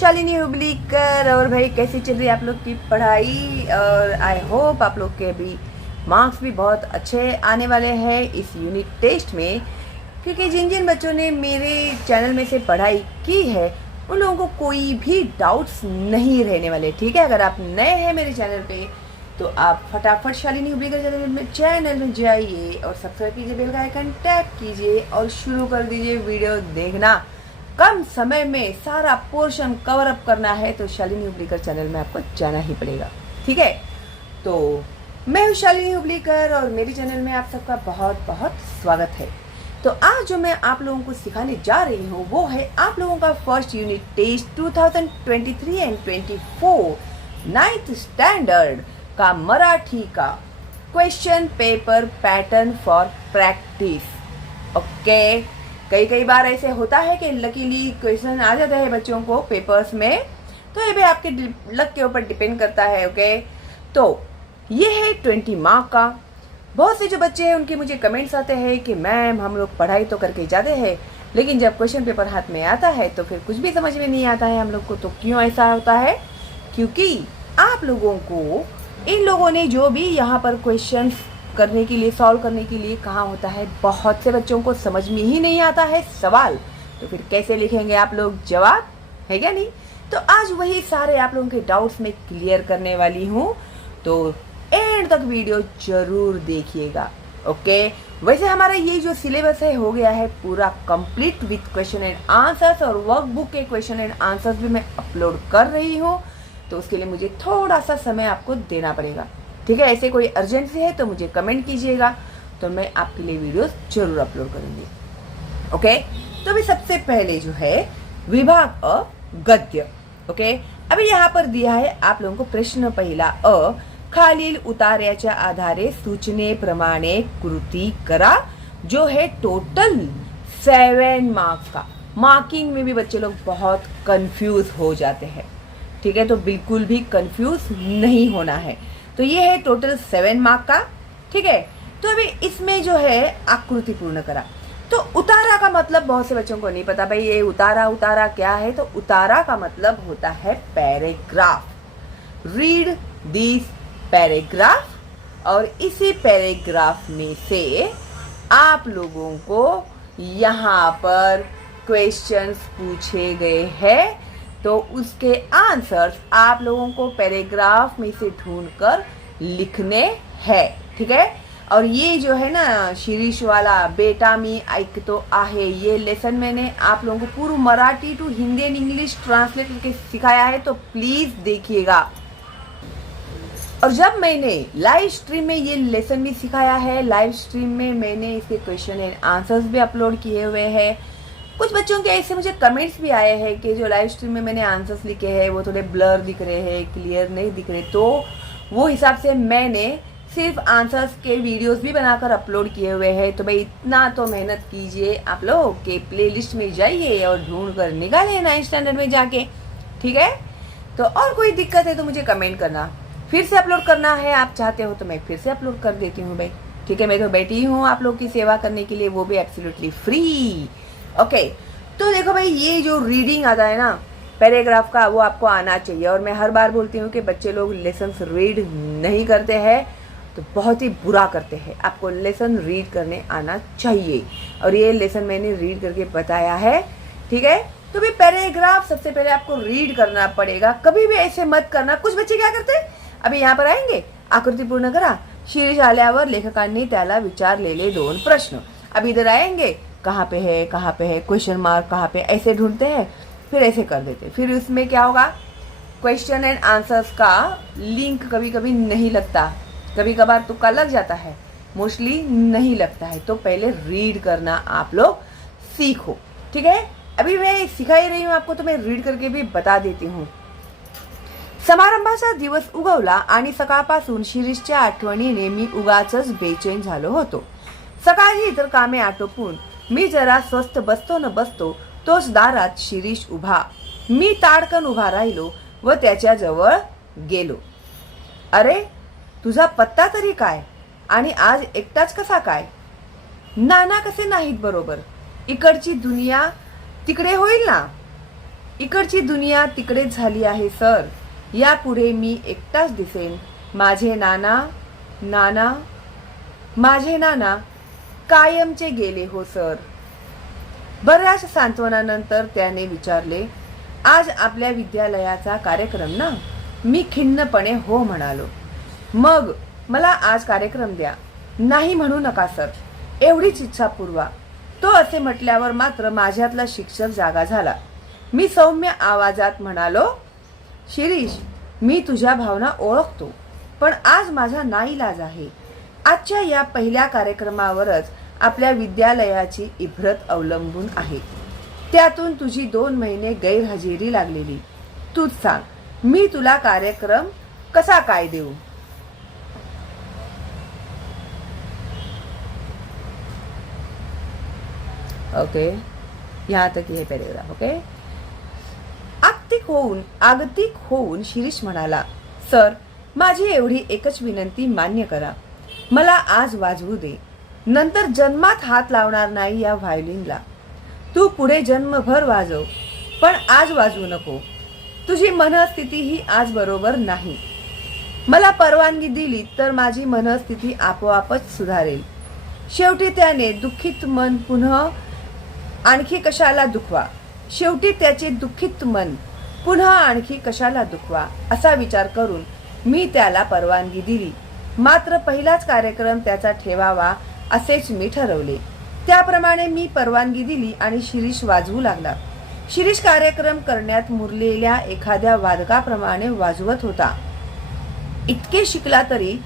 शालिनी हुबलीकर। और भाई कैसी चल रही है आप लोग की पढ़ाई? और आई होप आप लोग के भी मार्क्स भी बहुत अच्छे आने वाले हैं इस यूनिट टेस्ट में, क्योंकि जिन जिन बच्चों ने मेरे चैनल में से पढ़ाई की है उन लोगों को कोई भी डाउट्स नहीं रहने वाले। ठीक है, अगर आप नए हैं मेरे चैनल पे तो आप फटाफट शालिनी हुबलीकर चैनल में जाइए और सब्सक्राइब कीजिए, बेल का आइकन टैप कीजिए और शुरू कर दीजिए वीडियो देखना। कम समय में सारा पोर्शन कवर अप करना है तो शालिनी हुबलीकर चैनल में आपको जाना ही पड़ेगा। ठीक है, तो मैं हूँ शालिनी हुबलीकर और मेरे चैनल में आप सबका बहुत बहुत स्वागत है। तो आज जो मैं आप लोगों को सिखाने जा रही हूँ वो है आप लोगों का first unit test 2023 and 24 9th standard का मराठी का question paper pattern for practice. Okay, कई बार ऐसे होता है कि लकीली क्वेश्चन आ जाते हैं बच्चों को पेपर्स में, तो ये भी आपके लक के ऊपर डिपेंड करता है। ओके, तो ये है 20 मार्क का। बहुत से जो बच्चे हैं उनके मुझे कमेंट्स आते हैं कि मैम हम लोग पढ़ाई तो करके जाते हैं लेकिन जब क्वेश्चन पेपर हाथ में आता है तो फिर कुछ भी समझ में नहीं आता है हम लोग को। तो क्यों ऐसा होता है? क्योंकि आप लोगों को इन लोगों ने जो भी यहाँ पर क्वेश्चंस करने के लिए सॉल्व करने के लिए कहा होता है, बहुत से बच्चों को समझ में ही नहीं आता है सवाल, तो फिर कैसे लिखेंगे आप लोग जवाब, है क्या नहीं? तो आज वही सारे आप लोगों के डाउट्स में क्लियर करने वाली हूँ, तो एंड तक वीडियो जरूर देखिएगा। ओके, वैसे हमारा ये जो सिलेबस है हो गया है पूरा complete with question and answers, और वर्कबुक के क्वेश्चन एंड आंसर्स भी मैं अपलोड कर रही हूँ, तो उसके लिए मुझे थोड़ा सा समय आपको देना पड़ेगा। ठीक है, ऐसे कोई अर्जेंसी है तो मुझे कमेंट कीजिएगा, तो मैं आपके लिए वीडियोस जरूर अपलोड करूंगी। ओके, तो अभी सबसे पहले जो है विभाग अ गद्य। ओके, अभी यहाँ पर दिया है आप लोगों को प्रश्न पहिला अ, खालील उतार्याच्या आधारे सूचनेप्रमाणे कृती करा, जो है टोटल 7 मार्क्स का। मार्किंग में भी बच्चे लोग बहुत कंफ्यूज हो जाते हैं। ठीक है, तो बिल्कुल भी कंफ्यूज नहीं होना है। तो ये है टोटल 7 मार्क का। ठीक है, तो अभी इसमें जो है आकृति पूर्ण करा। तो उतारा का मतलब बहुत से बच्चों को नहीं पता, भाई ये उतारा क्या है? तो उतारा का मतलब होता है पैराग्राफ। रीड दिस पैराग्राफ, और इसी पैराग्राफ में से आप लोगों को यहाँ पर क्वेश्चंस पूछे गए हैं, तो उसके आंसर्स आप लोगों को पैराग्राफ में से ढूंढकर लिखने हैं। ठीक है, और ये जो है ना शिरीष वाला बेटा मी ऐकतो आहे, ये लेसन मैंने आप लोगों को पूरा Marathi to Hindi and English translate करके सिखाया है, तो प्लीज देखिएगा। और जब मैंने लाइव स्ट्रीम में ये लेसन भी सिखाया है, लाइव स्ट्रीम में मैंने इसके क्वेश्चन एंड आंसर्स भी अपलोड किए हुए हैं। कुछ बच्चों के ऐसे मुझे कमेंट्स भी आए हैं कि जो लाइव स्ट्रीम में मैंने आंसर्स लिखे हैं वो थोड़े ब्लर दिख रहे हैं, क्लियर नहीं दिख रहे, तो वो हिसाब से मैंने सिर्फ आंसर्स के वीडियोस भी बनाकर अपलोड किए हुए हैं। तो भाई इतना तो मेहनत कीजिए आप लोग के प्लेलिस्ट में जाइए और ढूंढ कर निकालिए 9th स्टैंडर्ड में जाके। ठीक है, तो और कोई दिक्कत है तो मुझे कमेंट करना, फिर से अपलोड करना है आप चाहते हो तो मैं फिर से अपलोड कर देती हूँ भाई। ठीक है, मैं तो बैठी हूँ आप लोग की सेवा करने के लिए, वो भी एब्सोल्युटली फ्री। ओके, तो देखो भाई ये जो रीडिंग आता है ना पैराग्राफ का, वो आपको आना चाहिए। और मैं हर बार बोलती हूँ कि बच्चे लोग लेसन रीड नहीं करते हैं तो बहुत ही बुरा करते हैं। आपको लेसन रीड करने आना चाहिए, और ये लेसन मैंने रीड करके बताया है। ठीक है, तो भी पैराग्राफ सबसे पहले आपको रीड करना पड़ेगा। कभी भी ऐसे मत करना, कुछ बच्चे क्या करते हैं, अभी यहाँ पर आएंगे आकृती पूर्ण करा, शीर्ष आल्यावर लेखकांनी त्याला विचारलेले 2 प्रश्न। अब इधर आएंगे कहाँ पे है क्वेश्चन मार्क कहाँ पे, ऐसे ढूंढते हैं, फिर ऐसे कर देते हैं। फिर उसमें क्या होगा, क्वेश्चन एंड आंसर्स का लिंक कभी कभी नहीं लगता, कभी कभार तुक्का लग जाता है, मोस्टली नहीं लगता है। तो पहले रीड करना आप लोग सीखो। ठीक है, अभी मैं सिखा ही रही हूँ आपको, तो मैं रीड करके भी बता देती हूँ। समारंभाचा दिवस उगवला आणि सकाळपासून शिरीषच्या आठवणीने मी उगाचच बेचैन झालो होतो। सकाळी इतर कामे आटोपून मी जरा स्वस्थ बसतो न बसतो तोच दारात शिरीष उभा। मी ताडकन उभा राहिलो व त्याच्या जवळ गेलो। अरे तुझा पत्ता तरी काय, आणि आज एकटाच कसा काय? नाना कसे नाहीत बरोबर? इकडची दुनिया तिकडे होईल ना? इकडची दुनिया तिकडेच झाली आहे सर. यापुढे मी एकटाच दिसेन. माझे नाना कायमचे गेले हो सर. बऱ्याच सांत्वनानंतर त्याने विचारले, आज आपल्या विद्यालयाचा कार्यक्रम ना? मी खिन्नपणे हो म्हणालो. मग मला आज कार्यक्रम द्या. नाही म्हणू नका सर, एवढीच इच्छा पुरवा. तो असे म्हटल्यावर मात्र माझ्यातला शिक्षक जागा झाला. मी सौम्य आवाजात म्हणालो, शिरीष, मी तुझ्या भावना ओळखतो, पण आज माझा नाईलाज आहे. आजच्या या पहिल्या कार्यक्रमावरच आपल्या विद्यालयाची इभ्रत अवलंबून आहे. त्यातून तुझी 2 महिने गैरहजेरी लागलेली. तूच सांग, मी तुला कार्यक्रम कसा काय देऊ? ओके, यहाँ तक ये पॅरेग्राफ. ओके. आगतिक होऊन शिरीष म्हणाला, सर, माझी एवढी एकच विनंती मान्य करा. मला आज वाजवू दे. नंतर जन्मात हात लावणार नाही या व्हायोलिनला. तू पुढे जन्मभर वाजव, पण आज वाजवू नको. तुझी मनस्थिती ही आज बरोबर नाही. मला परवानगी दिली तर माझी मनस्थिती आपोआपच सुधारेल. शेवटी त्याने दुःखित मन पुन्हा आणखी कशाला दुखवा. शेवटी त्याचे दुःखित मन पुन्हा आणखी कशाला दुखवा असा विचार करून मी त्याला परवानगी दिली. मात्र पहिलाच कार्यक्रम त्याचा ठेवावा असेच मी ठरवले. त्याप्रमाणे मी परवानगी दिली आणि शिरीष वाजवू लागला. शिरीष कार्यक्रम करण्यात मुरलेल्या एखाद्या वादकाप्रमाणे वाजवत होता. इतके शिकला तरी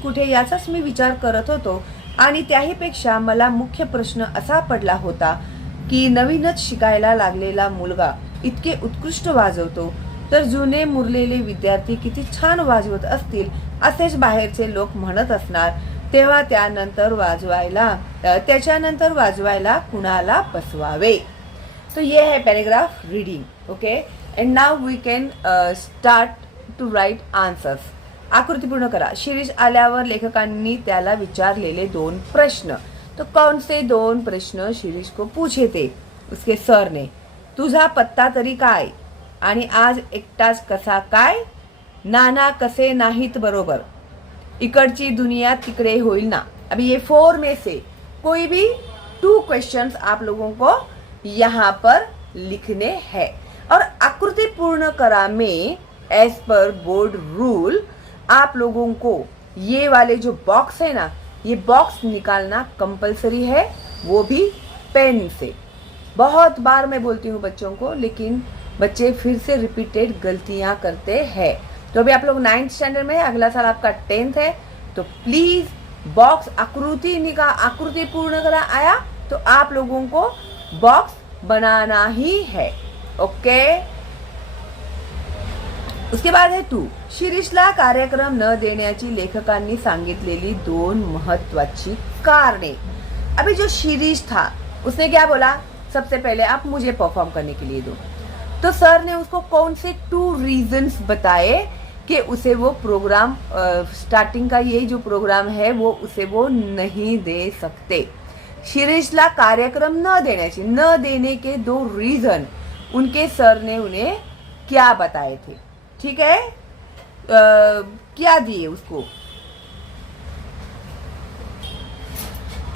कुठे याचाच मी विचार करत होतो. आणि त्याहीपेक्षा मला मुख्य प्रश्न असा पडला होता की नवीनच शिकायला लागलेला मुलगा इतके उत्कृष्ट वाजवतो तर जुने मुरलेले विद्यार्थी किती छान वाजवत असतील असेच बाहेरचे लोक म्हणत असणार. तेव्हा त्याच्यानंतर वाजवायला कुणाला बसवावे. तो ये है paragraph reading. Okay, and now we can start to write answers. आकृती पूर्ण करा. शिरीष आल्यावर लेखकांनी त्याला विचारलेले 2 प्रश्न. तो कौन से 2 प्रश्न शिरीष को पूछे थे उसके सर ने. तुझा पत्ता तरी काय? आणि आज एकटाच कसा काय? नाना कसे नाहीत बरोबर. इकडची दुनिया तिकडे होईल ना. अभी ये 4 में से कोई भी 2 क्वेश्चंस आप लोगों को यहाँ पर लिखने हैं. और आकृति पूर्ण करा में एज पर बोर्ड रूल आप लोगों को ये वाले जो बॉक्स है ना, ये बॉक्स निकालना कंपलसरी है, वो भी पेन से. बहुत बार मैं बोलती हूँ बच्चों को, लेकिन बच्चे फिर से रिपीटेड गलतियाँ करते हैं. तो अभी आप लोग 9th स्टैंडर्ड में है, अगला साल आपका 10th है, तो प्लीज बॉक्स आकृति पूर्ण करा आया तो आप लोगों को बॉक्स बनाना ही है. ओके. उसके बाद है 2. शिरीषला कार्यक्रम न देण्याची लेखकांनी सांगितलेली 2 महत्वाची कारणे. अभी जो शिरीष था उसने क्या बोला, सबसे पहले आप मुझे परफॉर्म करने के लिए दो. तो सर ने उसको कौन से 2 रीजंस बताए कि उसे वो प्रोग्राम स्टार्टिंग का ये जो प्रोग्राम है वो उसे वो नहीं दे सकते. शिरीषला कार्यक्रम न देने के 2 रीजन उनके सर ने उन्हें क्या बताए थे. ठीक है, क्या दिए उसको.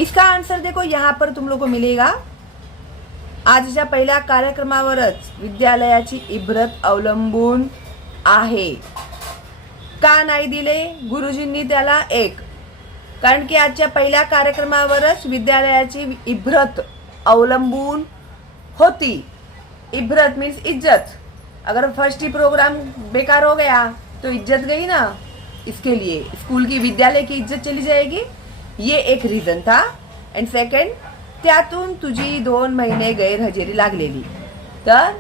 इसका आंसर देखो यहाँ पर तुम लोग को मिलेगा. आजच्या पहिल्या कार्यक्रमावरच विद्यालयाची इभ्रत अवलंबून आहे. का नाही दिले गुरुजींनी त्याला 1? कारण की आजच्या पहिल्या कार्यक्रमावरच विद्यालयाची इभ्रत अवलंबून होती. इभ्रत मीन्स इज्जत. अगर फर्स्ट ही प्रोग्राम बेकार हो गया तो इज्जत गई ना. इसके लिए स्कूल की विद्यालय की इज्जत चली जाएगी. ये एक रीजन था. एंड सेकंड, त्यातून तुझी 2 महिने गैरहजेरी लागलेली. तर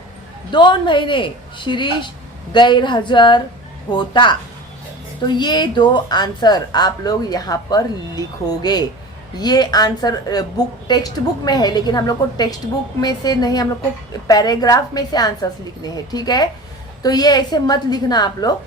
2 महीने शिरीष गैरहजर होता. तो ये 2 आंसर आप लोग यहाँ पर लिखोगे. ये आंसर टेक्स्ट बुक में है, लेकिन हम लोग को टेक्स्ट बुक में से नहीं, हम लोग को पैराग्राफ में से आंसर्स लिखने हैं. ठीक है, तो ये ऐसे मत लिखना आप लोग.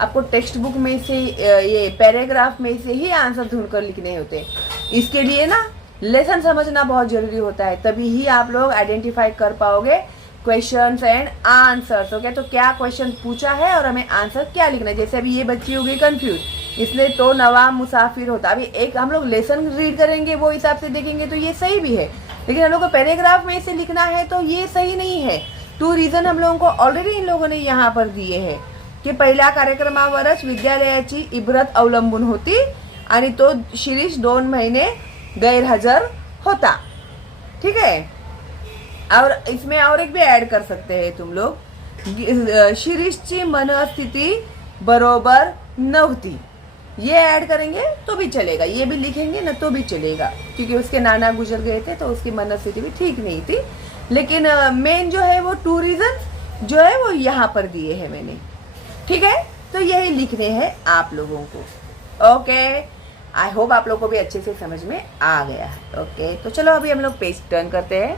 आपको टेक्स्ट बुक में से ये पैराग्राफ में से ही आंसर ढूंढकर लिखने होते. इसके लिए ना लेसन समझना बहुत जरूरी होता है, तभी ही आप लोग आइडेंटिफाई कर पाओगे क्वेश्चंस एंड आंसर्स। ओके, तो क्या क्वेश्चन पूछा है और हमें आंसर क्या लिखना है। जैसे अभी ये बच्ची हो गई कंफ्यूज, इसलिए तो नवा मुसाफिर होता। अभी एक हम लोग लेसन रीड करेंगे, वो हिसाब से देखेंगे तो ये सही भी है, लेकिन हम लोग को पैराग्राफ में इसे लिखना है तो ये सही नहीं है। 2 रीजन हम लोगों को ऑलरेडी इन लोगों ने यहाँ पर दिए हैं की पहिल्या कार्यक्रमावरच विद्यालयाची इबरत अवलंबून होती आणि तो शिरीष 2 महिने गैरहजर होता। ठीक है, और इसमें और एक भी ऐड कर सकते हैं तुम लोग, शिरीषची मनस्थिती बरोबर नव्हती, ये ऐड करेंगे तो भी चलेगा, ये भी लिखेंगे ना तो भी चलेगा, क्योंकि उसके नाना गुजर गए थे तो उसकी मनस्थिति भी ठीक नहीं थी। लेकिन मेन जो है वो 2 रीजन जो है वो यहाँ पर दिए हैं मैंने। ठीक है, तो यही लिखने हैं आप लोगों को। ओके, आई होप आप लोगों को भी अच्छे से समझ में आ गया है। ओके, तो चलो अभी हम लोग पेज टर्न करते हैं।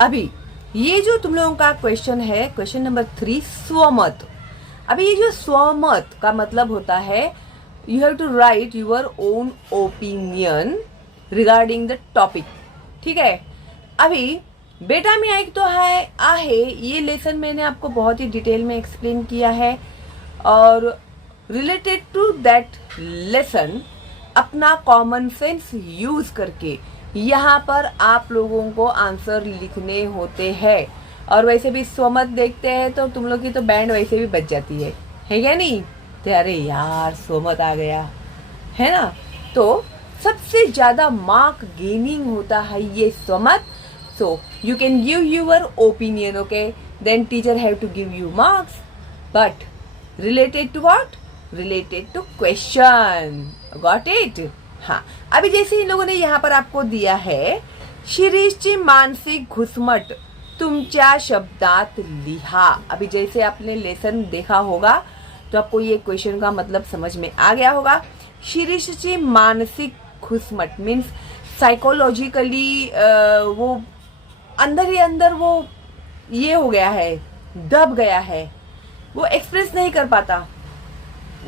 अभी ये जो तुम लोगों का क्वेश्चन है, क्वेश्चन नंबर 3, स्वमत। अभी ये जो स्वमत का मतलब होता है, you have to write your own opinion regarding the topic. ठीक है, अभी बेटा मी ऐक तो आहे ये लेसन मैंने आपको बहुत ही डिटेल में एक्सप्लेन किया है, और रिलेटेड टू दैट लेसन अपना कॉमन सेंस यूज करके यहाँ पर आप लोगों को आंसर लिखने होते हैं। और वैसे भी स्वमत देखते हैं तो तुम लोग की तो बैंड वैसे भी बच जाती है क्या नहीं? तो अरे यार स्वमत आ गया है ना, तो सबसे ज्यादा मार्क गेनिंग होता है ये स्वमत। So you can give your opinion, okay, then teacher have to give you marks, but related to what? Related to question. Got it? हाँ, अभी जैसे इन लोगों ने यहाँ पर आपको दिया है, शिरीषची मानसिक घुसमट तुमच्या शब्दात लिहा। अभी जैसे आपने लेसन देखा होगा तो आपको ये क्वेश्चन का मतलब समझ में आ गया होगा। शिरीषची मानसिक घुसमट मीन्स साइकोलॉजिकली वो अंदर ही अंदर वो ये हो गया है, दब गया है, वो एक्सप्रेस नहीं कर पाता,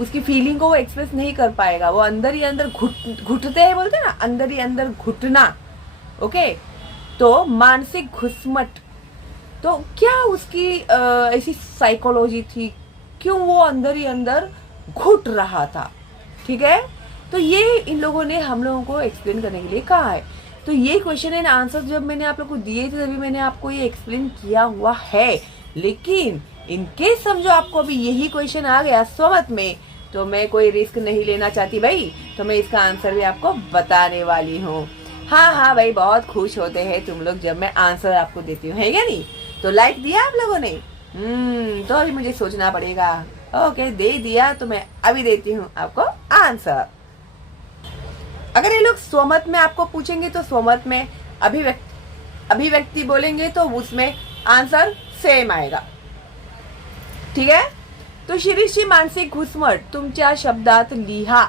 उसकी फीलिंग को वो एक्सप्रेस नहीं कर पाएगा, वो अंदर ही अंदर घुटते हैं, बोलते हैं ना, अंदर ही अंदर घुटना। ओके, तो मानसिक घुसमट, तो क्या उसकी ऐसी साइकोलॉजी थी, क्यों वो अंदर ही अंदर घुट रहा था। ठीक है, तो ये इन लोगों ने हम लोगों को एक्सप्लेन करने के लिए कहा है। तो ये क्वेश्चन एंड आंसर जब मैंने आप लोग को दिए थे तभी मैंने आपको ये एक्सप्लेन किया हुआ है, लेकिन इनकेस समझो आपको अभी यही क्वेश्चन आ गया स्वमत में, तो मैं कोई रिस्क नहीं लेना चाहती भाई, तो मैं इसका आंसर भी आपको बताने वाली हूँ। हाँ भाई, बहुत खुश होते हैं तुम लोग जब मैं आंसर आपको देती हूँ, है क्या नहीं? तो लाइक दिया आप लोगों ने? तो अभी मुझे सोचना पड़ेगा। ओके, दे दिया, तो मैं अभी देती हूँ आपको आंसर। अगर ये लोग स्वमत में आपको पूछेंगे तो स्वमत में अभिव्यक्ति बोलेंगे तो उसमें आंसर सेम आएगा। ठीक है, तो शिरीषची मानसिक घुसमट तुमच्या शब्दात लिहा।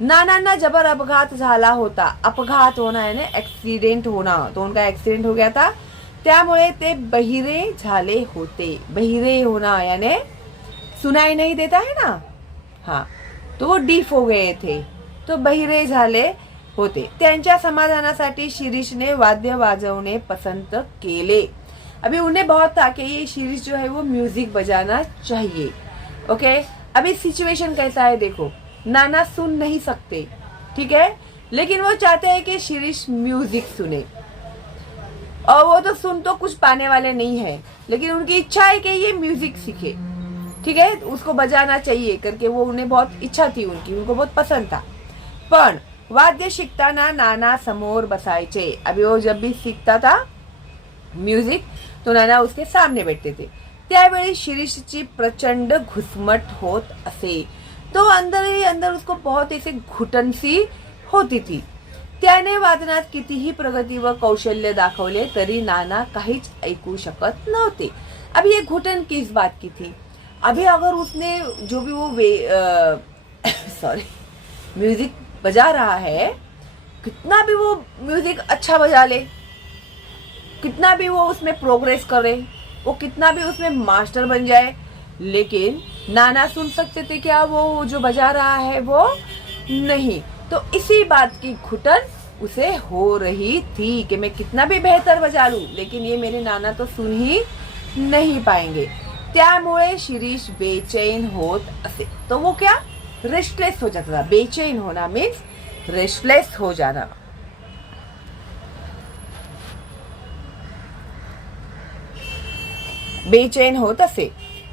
नानांना जबर अपघात झाला होता। अपघात होना यानी एक्सीडेंट होना, तो उनका एक्सीडेंट हो गया था, त्यामुळे ते बहिरे झाले होते। बहिरे होना यानी सुनाई नहीं देता है ना, हाँ, तो वो डीफ हो गए थे, तो बहिरे झाले होते। त्यांच्या समाधानासाठी शिरीषने वाद्य वाजवणे पसंत केले। अभी उन्हें बहुत था कि ये शिरीष जो है वो म्यूजिक बजाना चाहिए। ओके, अभी सिचुएशन कैसा है देखो, नाना सुन नहीं सकते, ठीक है, लेकिन वो चाहते हैं कि शिरीष म्यूजिक सुने, और वो तो सुन तो कुछ पाने वाले नहीं है, लेकिन उनकी इच्छा है कि ये म्यूजिक सीखे। ठीक है, उसको बजाना चाहिए करके वो उन्हें बहुत इच्छा थी उनकी, उनको बहुत पसंद था। पण वाद्य शिकताना नाना समोर बसायचे। अभी वो जब भी सीखता था म्यूजिक तो नाना उसके सामने बैठते थे। त्यावेळी शिरीषची प्रचंड घुसमट होत असे, तो अंदर ही अंदर उसको बहुत ऐसे घुटन सी होती थी। त्याने वादनात कितीही प्रगती व कौशल्य दाखवले तरी नाना काहीच ऐकू शकत नव्हते। अभी ये घुटन किस बात की थी? अभी अगर उसने जो भी वो सॉरी म्यूजिक बजा रहा है, कितना भी वो म्यूजिक अच्छा बजा ले, कितना भी वो उसमें प्रोग्रेस करे, वो कितना भी उसमें मास्टर बन जाए, लेकिन नाना सुन सकते थे क्या वो जो बजा रहा है वो नहीं, तो इसी बात की घुटन उसे हो रही थी कि मैं कितना भी बेहतर बजा लूं, लेकिन ये मेरे नाना तो सुन ही नहीं पाएंगे. त्यामुळे शिरीष बेचैन होत असे. तो वो क्या, रेस्टलेस हो जाता था. बेचैन होना मीन्स रेस्टलेस हो जाना. बेचैन होत असे.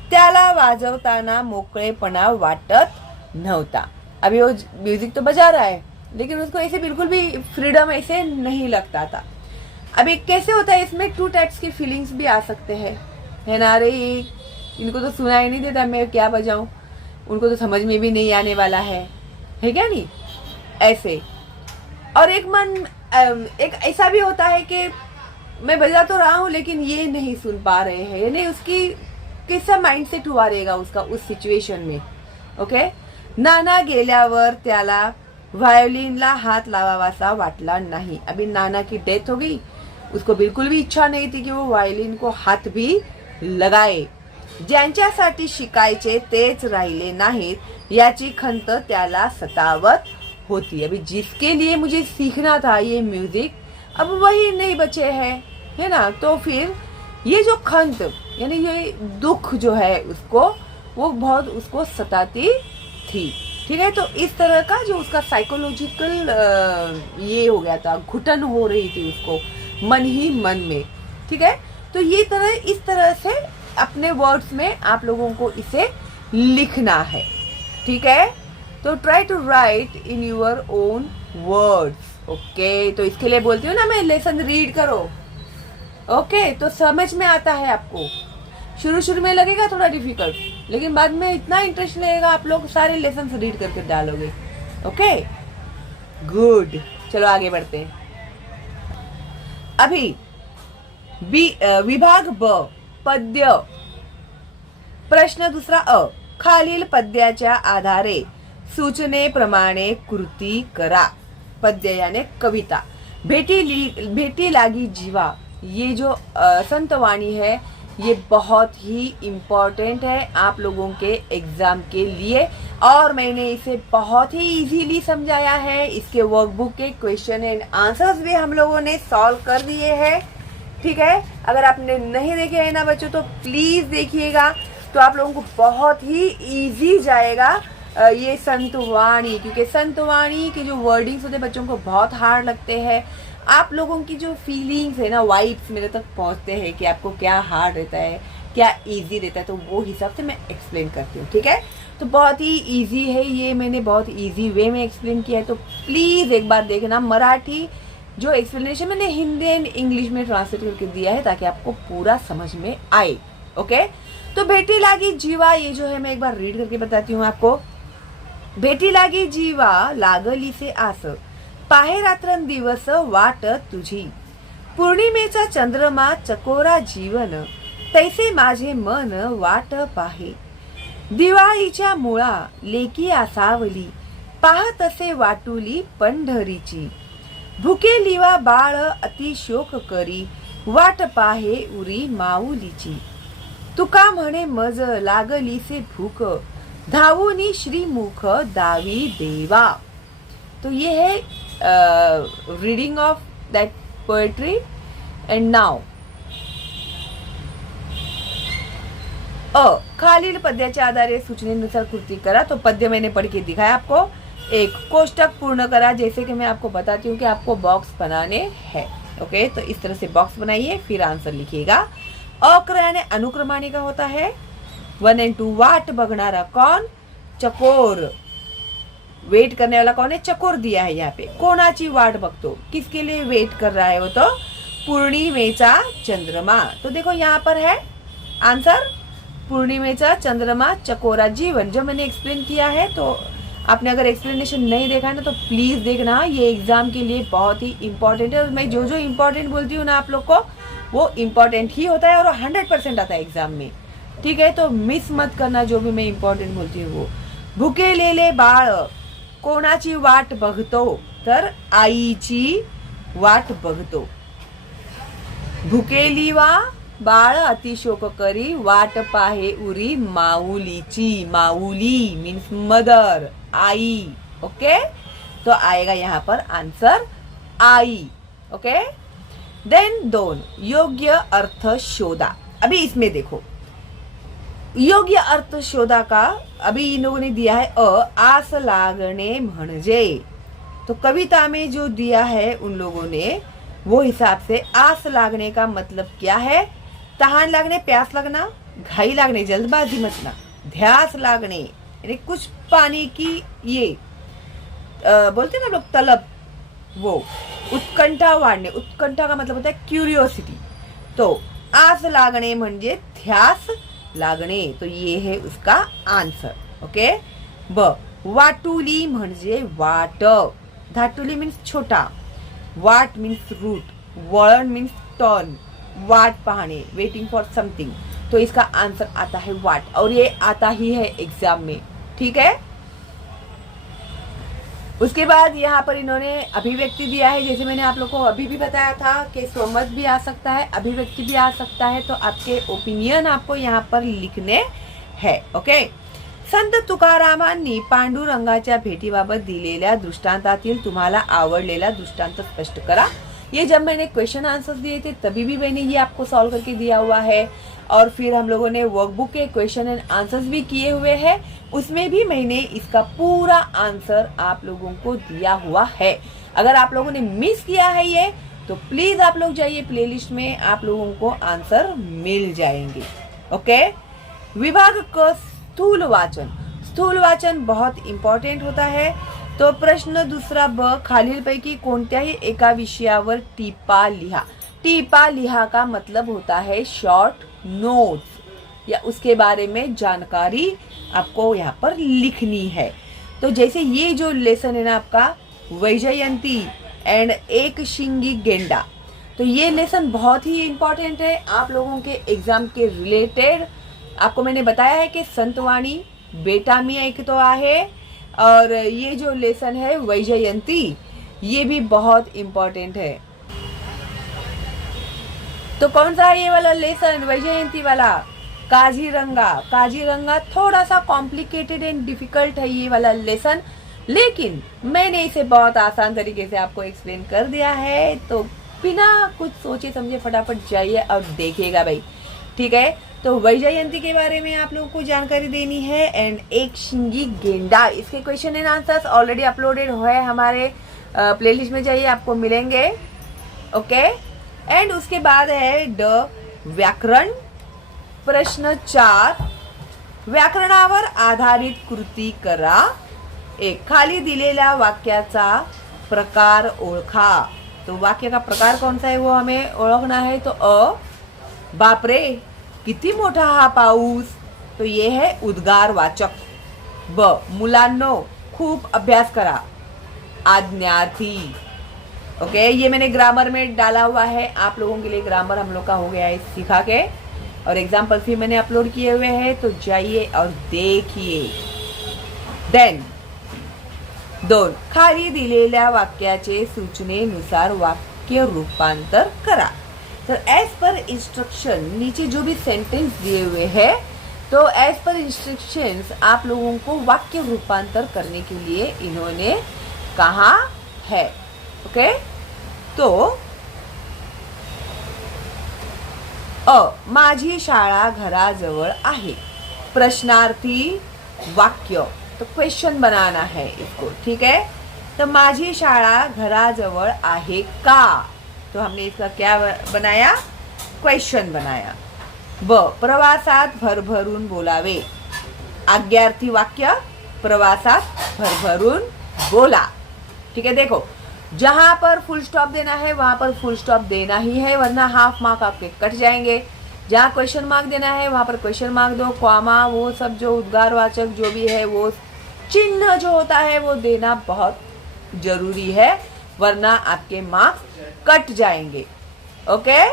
त्याला वाजवताना मोकळेपणा वाटत नव्हता. अभी वो म्यूजिक तो बजा रहा है, लेकिन उसको ऐसे बिल्कुल भी फ्रीडम ऐसे नहीं लगता था. अभी कैसे होता है, इसमें 2 टाइप्स की फीलिंग्स भी आ सकते हैं, है ना. अरे इनको तो सुनाई नहीं देता, मैं क्या बजाऊं, उनको तो समझ में भी नहीं आने वाला है क्या नहीं, ऐसे. और एक ऐसा भी होता है कि मैं बजा तो रहा हूं लेकिन ये नहीं सुन पा रहे हैं, यानी उसकी कैसा माइंडसेट हुआ रहेगा उसका उस सिच्युएशन में. ओके. नाना गेल्यावर त्याला व्हायोलिनला हात लावावासा वाटला नाही. अभी नाना की डेथ हो गई, उसको बिल्कुल भी इच्छा नहीं थी कि वो वायोलिन को हाथ भी लगाए. ज्यांच्यासाठी शिकायचे तेच राहिले नाहीत याची खंत त्याला सतावत होती. अभी जिसके लिए मुझे सीखना था ये म्यूजिक, अब वही नहीं बचे हैं, है ना. तो फिर ये जो खंत यानी ये दुख जो है उसको, वो बहुत उसको सताती थी. ठीक है. तो इस तरह का जो उसका साइकोलॉजिकल ये हो गया था, घुटन हो रही थी उसको मन ही मन में. ठीक है. तो ये इस तरह से अपने वर्ड्स में आप लोगों को इसे लिखना है. ठीक है. तो try to write in your own words. Okay. तो इसके लिए बोलती हूँ ना मैं, लेसन रीड करो. ओके. तो समझ में आता है आपको. शुरू में लगेगा थोड़ा डिफिकल्ट, लेकिन बाद में इतना इंटरेस्ट लगेगा, आप लोग सारे लेसन रीड करके डालोगे. ओके. गुड. चलो आगे बढ़ते हैं. अभी विभाग ब, पद्य. प्रश्न दुसरा अ. खालील पद्याच्या आधारे सूचनेप्रमाणे कृती करा. पद्य यानी कविता. भेटी लागी जीवा, ये जो संतवाणी है ये बहुत ही इम्पोर्टेंट है आप लोगों के एग्जाम के लिए, और मैंने इसे बहुत ही इजीली समझाया है. इसके वर्कबुक के क्वेश्चन एंड आंसर्स भी हम लोगों ने सॉल्व कर दिए हैं. ठीक है. अगर आपने नहीं देखे हैं ना बच्चों, तो प्लीज देखिएगा, तो आप लोगों को बहुत ही इजी जाएगा ये संतवाणी, क्योंकि संतवाणी के जो वर्डिंग्स होते हैं बच्चों को बहुत हार्ड लगते हैं. आप लोगों की जो फीलिंग्स है ना, वाइब्स मेरे तक पहुंचते हैं कि आपको क्या हार्ड रहता है, क्या इजी रहता है, तो वो हिसाब से मैं एक्सप्लेन करती हूँ. ठीक है. तो बहुत ही इजी है ये, मैंने बहुत इजी वे में एक्सप्लेन किया है. तो प्लीज़ एक बार देखना. मराठी जो एक्सप्लेनेशन मैंने हिंदी एंड इंग्लिश में ट्रांसलेट करके दिया है ताकि आपको पूरा समझ में आए. ओके. तो भेटी लागी जीवा, ये जो है मैं एक बार रीड करके बताती हूँ आपको. भेटी लागी जीवा लागली से आस, पाहे रात्रंदिवस वाट तुझी. पौर्णिमेचा चंद्रमा चकोरा जीवन, तैसे माझे मन वाट पाहे. दिवाळीच्या मुळा लेकी आसावली, पाहतसे वाटुली पंढरीची. भुकेलिवा बाळ अतिशोक करी, वाट पाहे उरी माऊलीची. तुका म्हणे मज लागलीसे भूक, धावुनी श्रीमुख दावी देवा. तो ये है reading of that poetry. And now खालील पद्याच्या आधारे सूचनेनुसार कृति करा. तो पद्य मैंने पढ़ के दिखाया आपको. एक कोष्टक पूर्ण करा, जैसे कि मैं आपको बताती हूँ कि आपको बॉक्स बनाने हैं. ओके. तो इस तरह से बॉक्स बनाइए, फिर आंसर लिखिएगा. अक्रमाने अनुक्रमाने का होता है 1 and 2. वाट बघणारा कौन, चकोर. वेट करने वाला कौन है, चकोर दिया है यहाँ पे. कोणाची वाट बघतो, किसके लिए वेट कर रहा है वो, तो पूर्णिमेचा चंद्रमा. तो देखो यहाँ पर है आंसर, पूर्णिमेचा चंद्रमा चकोरा जीवन, जो मैंने एक्सप्लेन किया है. तो आपने अगर एक्सप्लेनेशन नहीं देखा है ना, तो प्लीज देखना, ये एग्जाम के लिए बहुत ही इंपॉर्टेंट है. और मैं जो जो इंपॉर्टेंट बोलती हूँ ना आप लोग को, वो इम्पॉर्टेंट ही होता है और 100% आता है एग्जाम में. ठीक है. तो मिस मत करना जो भी मैं इम्पॉर्टेंट बोलती हूँ वो. भुकेलेले बाळ कोणाची वाट बघतो, तर आईची वाट बघतो. भुकेलिवा बाळ अतिशोक करी, वाट पाहे उरी माऊलीची. माऊली मीन्स मदर, आई. ओके. तो आएगा यहाँ पर आंसर आई. ओके. देन 2 योग्य अर्थ शोधा. अभी इसमें देखो योग्य अर्थ शोधा का अभी इन लोगों ने दिया है आस लागणे म्हणजे. तो कविता में जो दिया है उन लोगों ने वो हिसाब से आस लागने का मतलब क्या है? तहान लागने, प्यास लगना, घाई लागने, जल्दबाजी मचना, ध्यास लागने यानी कुछ पानी की ये बोलते ना लोग तलब, वो उत्कंठा वाढणे. उत्कंठा का मतलब होता है क्यूरियोसिटी. तो आस लागणे म्हणजे ध्यास लागणे. तो ये है उसका आंसर. ओके. वाटुली म्हणजे वाट. धाटुली मीन्स छोटा, वाट मीन्स रूट, वळण मीन्स टर्न, वाट पाहणे, वेटिंग फॉर समथिंग. तो इसका आंसर आता है वाट, और ये आता ही है एग्जाम में. ठीक है. उसके बाद यहाँ पर इन्होंने अभिव्यक्ति दिया है. जैसे मैंने आप लोग को अभी भी बताया था कि स्वमत भी आ सकता है, अभिव्यक्ति भी आ सकता है. तो आपके ओपिनियन आपको यहाँ पर लिखने हैं. ओके. संत तुकारामांनी पांडुरंगाच्या भेटीबाबत दिलेल्या दृष्टांतातील तुम्हाला आवडलेला दृष्टांत स्पष्ट करा. ये जब मैंने क्वेश्चन आंसर्स दिए थे तभी भी मैंने ये आपको सॉल्व करके दिया हुआ है, और फिर हम लोगों ने वर्कबुक के क्वेश्चन एंड आंसर्स भी किए हुए हैं. उसमें भी मैंने इसका पूरा आंसर आप लोगों को दिया हुआ है. अगर आप लोगों ने मिस किया है ये तो प्लीज आप लोग जाइए प्लेलिस्ट में, आप लोगों को आंसर मिल जाएंगे. ओके. विभाग क स्थूल वाचन. स्थूल वाचन बहुत इंपॉर्टेंट होता है. तो प्रश्न दूसरा ब, खालीलपैकी कोणत्याही एका विषयावर टीपा लिहा. टीपा लिहा का मतलब होता है शॉर्ट नोट्स या उसके बारे में जानकारी आपको यहाँ पर लिखनी है. तो जैसे ये जो लेसन है ना आपका वैजयंती एंड एक शिंगी गेंडा, तो ये लेसन बहुत ही इंपॉर्टेंट है आप लोगों के एग्जाम के रिलेटेड. आपको मैंने बताया है कि संतवाणी, बेटा मियाँ एक तो आहे, और ये जो लेसन है वैजयंती ये भी बहुत इंपॉर्टेंट है. तो कौन सा है ये वाला लेसन वैजयंती वाला? काजीरंगा. काजीरंगा थोड़ा सा कॉम्प्लिकेटेड एंड डिफिकल्ट है ये वाला लेसन, लेकिन मैंने इसे बहुत आसान तरीके से आपको एक्सप्लेन कर दिया है. तो बिना कुछ सोचे समझे फटाफट जाइए और देखिएगा भाई. ठीक है. तो वैजयंती के बारे में आप लोगों को जानकारी देनी है. एंड एक शिंगी गेंडा, इसके question and answers already uploaded है हमारे प्लेलिस्ट में, जाइए आपको मिलेंगे. ओके. एंड उसके बाद है ड व्याकरण. प्रश्न 4, व्याकरणावर आधारित कृती करा. एक, खाली दिलेल्या वाक्याचा प्रकार ओळखा. तो वाक्य का प्रकार कौन सा है वो हमें ओळखना है. तो बापरे किती मोठा हा पाऊस, तो ये है उद्गारवाचक. ब, मुलांनो खूप अभ्यास करा. आज्ञार्थी. ओके. ये मैंने ग्रामर में डाला हुआ है आप लोगों के लिए. ग्रामर हम लोग का हो गया है सिखा के, और एग्जाम्पल भी मैंने अपलोड किए हुए हैं, तो जाइए और देखिए. देन 2, खाली दिलेल्या वाक्याचे सूचनेनुसार वाक्य रूपांतर करा. तो एज पर इंस्ट्रक्शन, नीचे जो भी सेंटेंस दिए हुए हैं, तो एज पर इंस्ट्रक्शंस आप लोगों को वाक्य रूपांतर करने के लिए इन्होंने कहा है. ओके. तो माझी शाळा घराजवळ आहे. प्रश्नार्थी वाक्य, तो क्वेश्चन बनाना है इसको. ठीक है. तो माझी शाळा घराजवळ आहे का, तो हमने इसका क्या बनाया? क्वेश्चन बनाया. ब, प्रवासात भरभरून बोलावे. आज्ञार्थी वाक्य, प्रवासात भरभरून बोला. ठीक है. देखो जहां पर फुल स्टॉप देना है वहां पर फुल स्टॉप देना ही है, वरना हाफ मार्क आपके कट जाएंगे. जहां क्वेश्चन मार्क देना है वहां पर क्वेश्चन मार्क दो. कॉमा वो सब जो उद्गारवाचक जो भी है वो चिन्ह जो होता है वो देना बहुत जरूरी है, वरना आपके मार्क्स कट जाएंगे. ओके.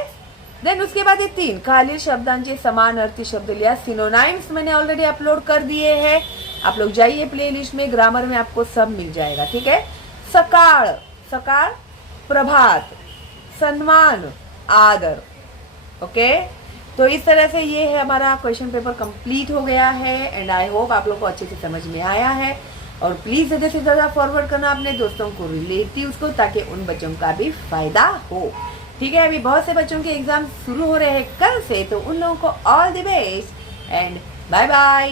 देन उसके बाद ये 3, खालील शब्दांचे समान अर्थी शब्द लिया. सिनोनाइम्स मैंने ऑलरेडी अपलोड कर दिए हैं, आप लोग जाइए प्लेलिस्ट में, ग्रामर में आपको सब मिल जाएगा. ठीक है. सकाळ, सकाळ, प्रभात, सम्मान, आदर. ओके. तो इस तरह से ये है हमारा क्वेश्चन पेपर कंप्लीट हो गया है. एंड आई होप आप लोग को अच्छे से समझ में आया है. और प्लीज़ ज़्यादा से ज़्यादा फॉरवर्ड करना अपने दोस्तों को, रिलेटिव्स को, ताकि उन बच्चों का भी फ़ायदा हो। ठीक है, अभी बहुत से बच्चों के एग्ज़ाम शुरू हो रहे हैं कल से, तो उन लोगों को all the best and bye bye.